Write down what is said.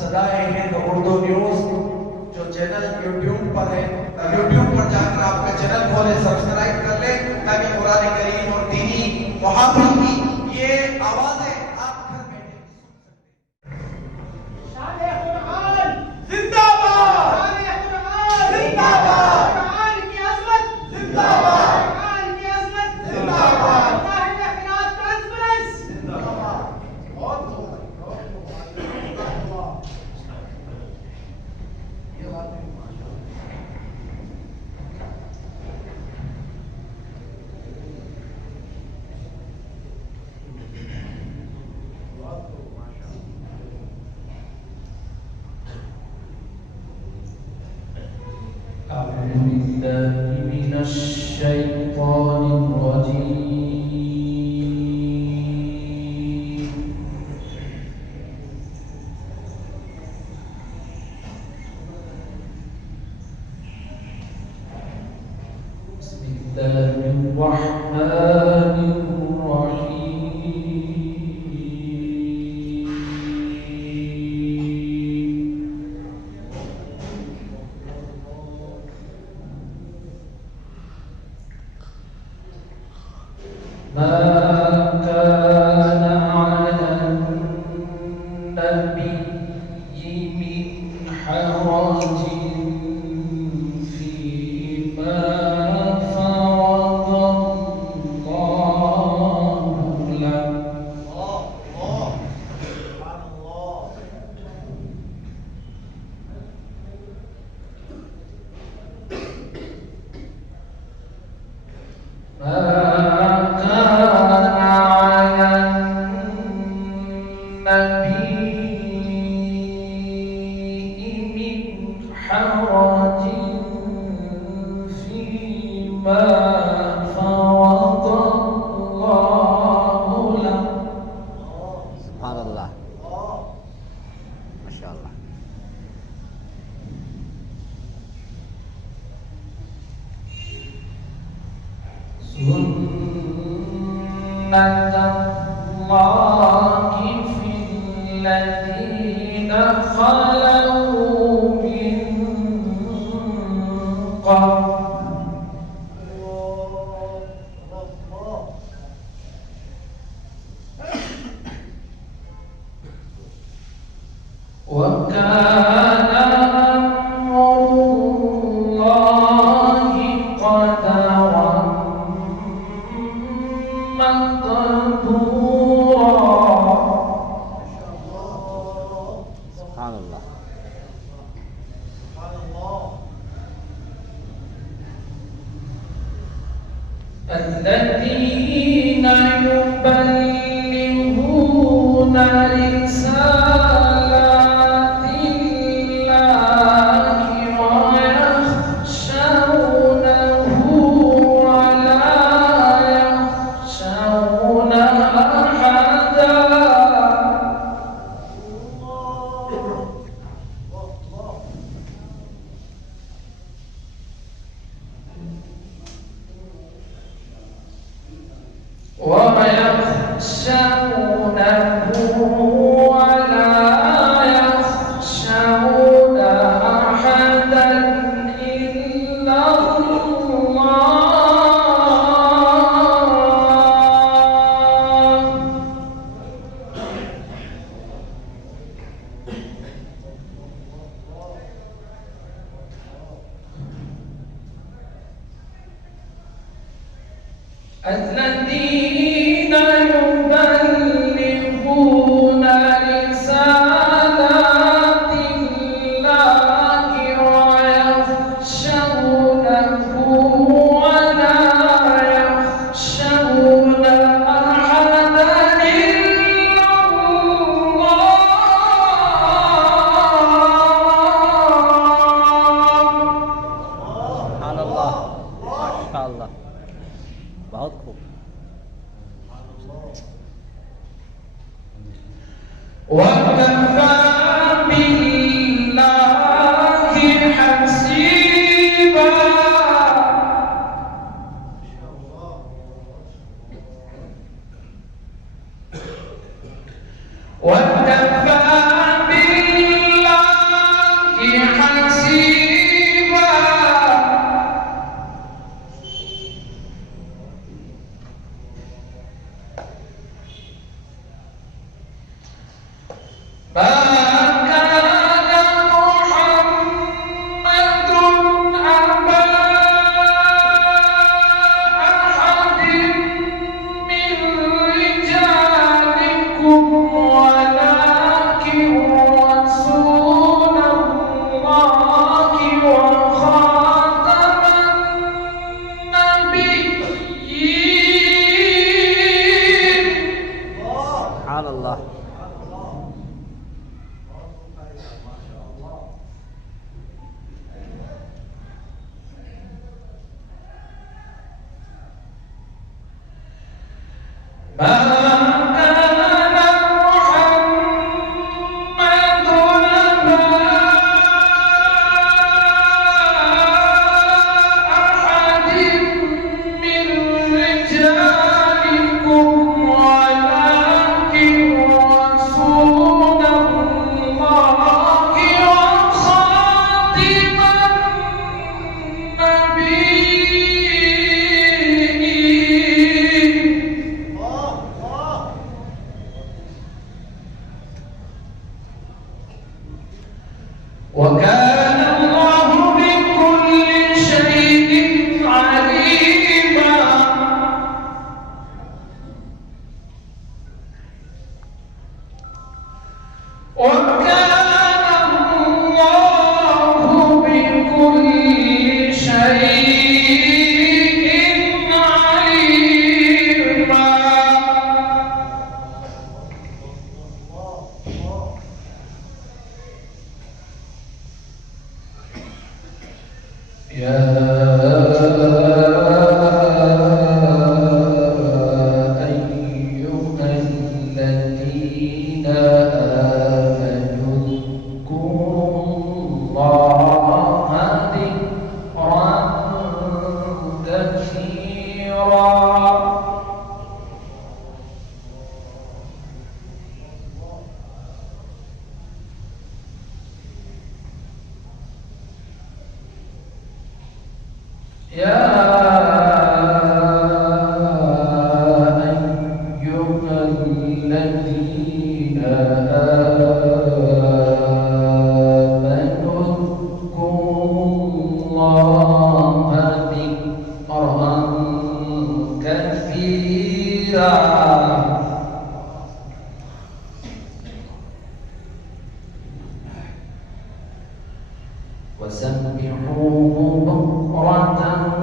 सदाए हिंद उर्दू न्यूज जो channel YouTube पर है, यूट्यूब पर जाकर आपका चैनल खोले, सब्सक्राइब कर ले ताकि कुरान करीम और दीनी मुहावरों की ये आवाजें आप घर बैठे सुन सकते हैं। أعوذ بالله من الشيطان الرجيم. بسم الله الرحمن الرحيم. ما كان على النبي من حرج فيما فرض الله له. حرج فيما فرض الله له. سبحان الله ما شاء الله. سنة الله في الذين خلوا من قبل وكان أمر الله قدرا مقدورا. سبحان الله. الذين يبلغون رسالات الله ويخشونه ولا يخشون أحدا. ويخشونه ولا يخشون أحدا إلا الله. الذين يبلغون رسالات الله ويخشونه ولا يخشون أحدا إلا الله. سبحان الله ما شاء الله. बहुत खूब. وكان الله بكل شيء عليما. وكان الله بكل شيء عليما. يا أيها الذين آمنوا اذكروا الله ذكرا كثيرا. يا أيها الذين آمنوا اذكروا الله ذكرا كثيرا. وسبحوه بكرة